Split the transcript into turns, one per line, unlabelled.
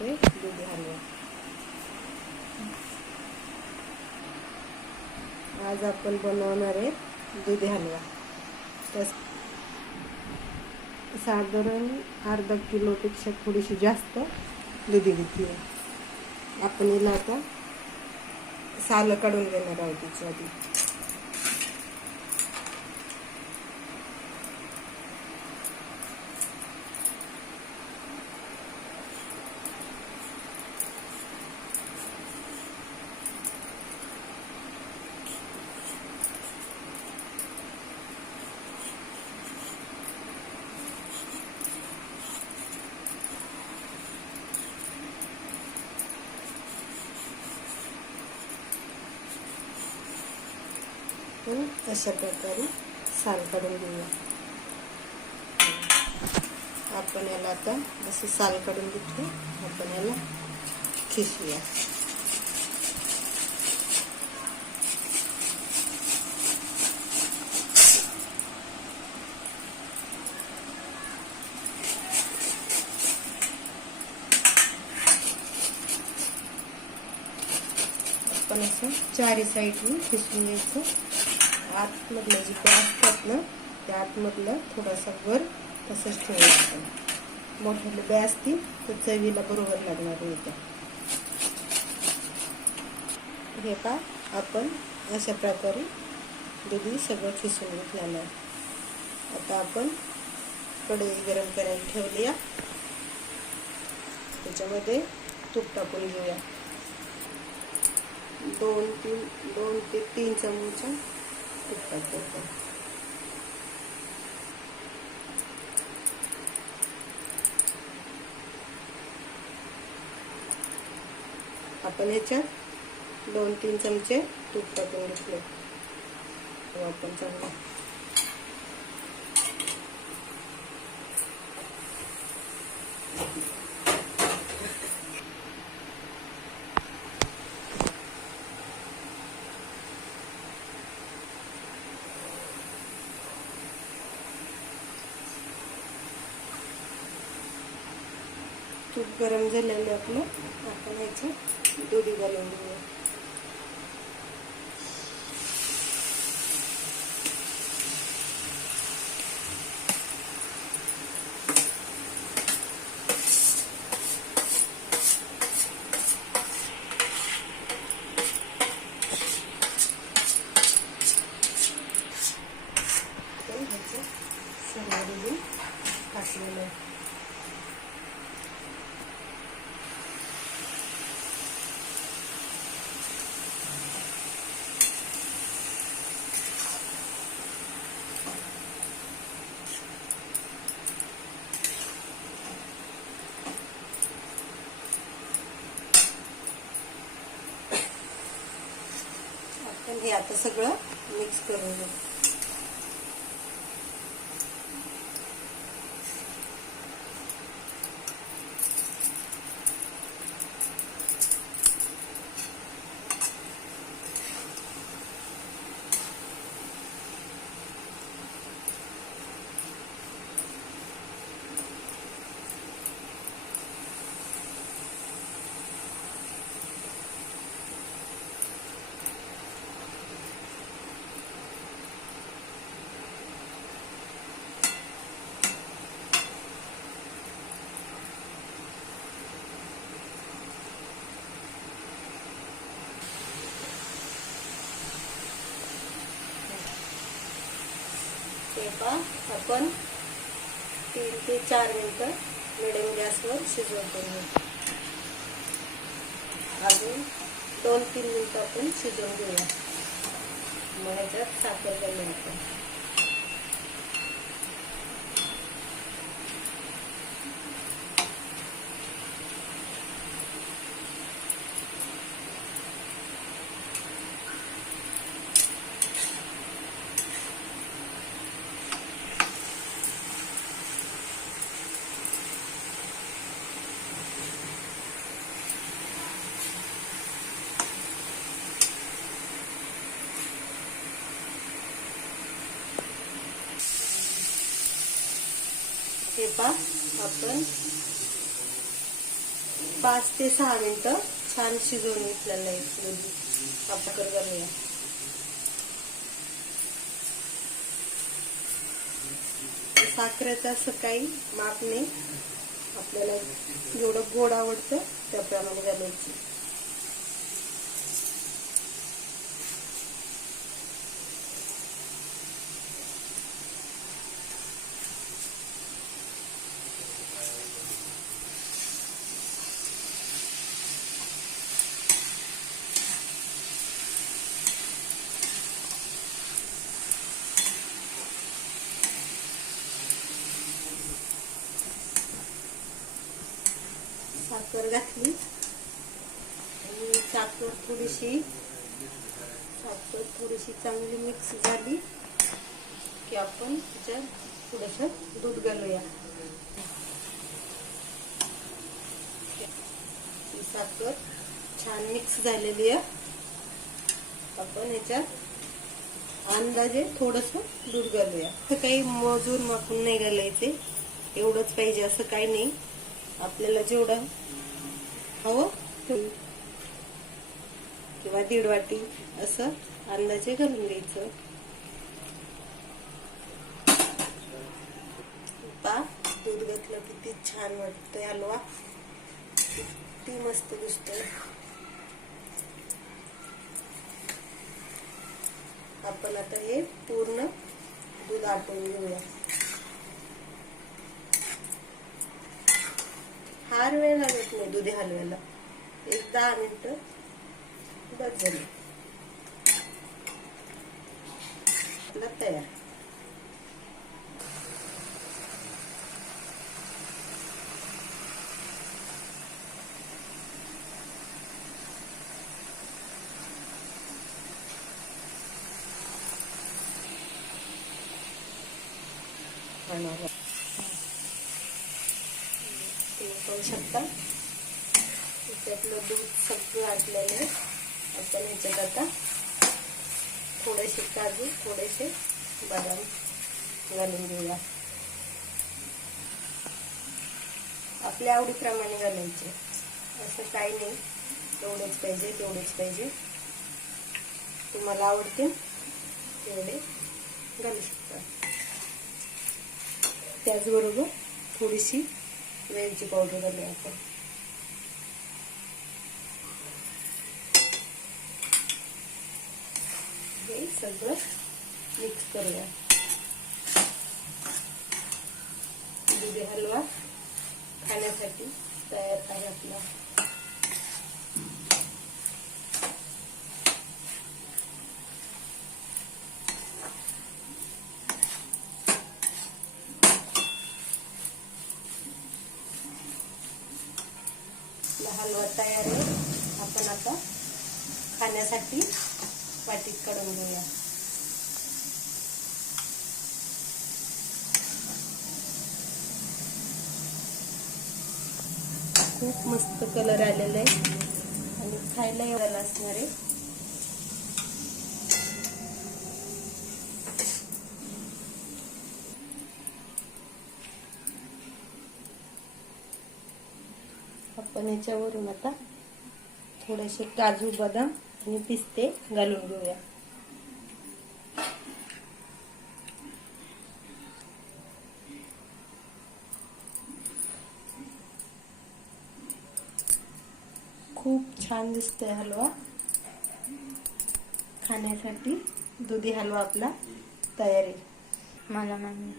बनवते दुधी हलवा आज आपण बनवणार आहे दुधी हलवा. तस साधारण अर्धा किलोपेक्षा थोडीशी जास्त दुधी घेतली आहे आपण हिला आता सालं काढून घेणार आहोत तिच्या आधी आपण अशा प्रकारे साल काढून घेऊया. आपण याला आता जसं साल काढून घेतली. आपण याला खिसूया. आपण असं चारी साईडनी खिसून घ्यायचं. आतमधलं जे गॅस असतात ना त्या आतमधलं थोडासा वर तसंच ठेवूया आपण. मोठ्याले गॅस असतील तर चवीला बरोबर लागणार नाही हे पा आपण अशा प्रकारे दुधी सगळं खिसून घेतलेलं आहे. आता आपण कढई गरम करायला ठेवली त्याच्यामध्ये तूप टाकून घेऊया. दोन तीन दोन ते तीन चमचा तूप टाकायचं आपण ह्याच्यात दोन तीन चमचे तूप टाकून घेतले. हो, आपण चांगलं तूप गरम झालेलं आपलं. आपण याचं दुधी घालून घेऊया आपण ह्याचं सर्व दुधी टाकलेलं आहे आपण हे आता सगळं मिक्स करून घेऊ. ते पा आपण तीन ते चार मिनटं मिडियम गॅसवर शिजवून घेऊ अजून दोन तीन मिनटं आपण शिजवून घेऊया. मग ह्याच्यात साखर घालून स्वयंपाक आपण पाच ते सहा मिनटं छान शिजवून घेतलेलं आहे. दुधी साखर करूया साखरेचं असं काही माप नाही. आपल्याला जेवढं गोड आवडतं त्याप्रमाणे घालायची. साखर घातली. आणि साखर थोडीशी साखर थोडीशी चांगली मिक्स झाली की आपण त्याच्यात थोडस दूध घालूया. ही साखर छान मिक्स झालेली आहे. आपण ह्याच्यात अंदाजे थोडस दूध घालूया. असं काही मोजून मापून नाही घालायचे. एवढंच पाहिजे असं काही नाही. आपल्याला जेवढं हवं किंवा दीड वाटी असं अंदाजे घालून घ्यायचं. पा दूध घातलं किती छान वाटतंय हलवा. किती मस्त दिसतोय. आपण आता हे पूर्ण दूध आटवून घेऊया. फार वेळ लागत नाही दुधी हलव्याला एक दहा मिनिट बस झाली. आपला तयार. I know. पाहू शकता. त्यातलं दूध सगळं आटलेलं आहे. आपण ह्याच्यात आता थोडेसे काजू थोडेसे बदाम घालून घेऊया. आपल्या आवडीप्रमाणे घालायचे. असं काही नाही. तेवढेच पाहिजे तेवढेच पाहिजे. तुम्हाला आवडते तेवढे घालू शकता. त्याचबरोबर थोडीशी वेलची पावडर घालूया आपण. हे सगळं मिक्स करूया. दुधी हलवा खाण्यासाठी तयार आहे आपला आपला हलवा तयार आहे आपण आता खाण्यासाठी वाटीत काढून घेऊया. खूप मस्त कलर आलेला आहे. आणि खायला एवढा असणार आहे. आपण याच्यावरून आता थोडेसे काजू बदाम आणि पिस्ते घालून घेऊया. खूप छान दिसतोय हलवा. खाण्यासाठी दुधी हलवा आपला तयार आहे.
मला नाही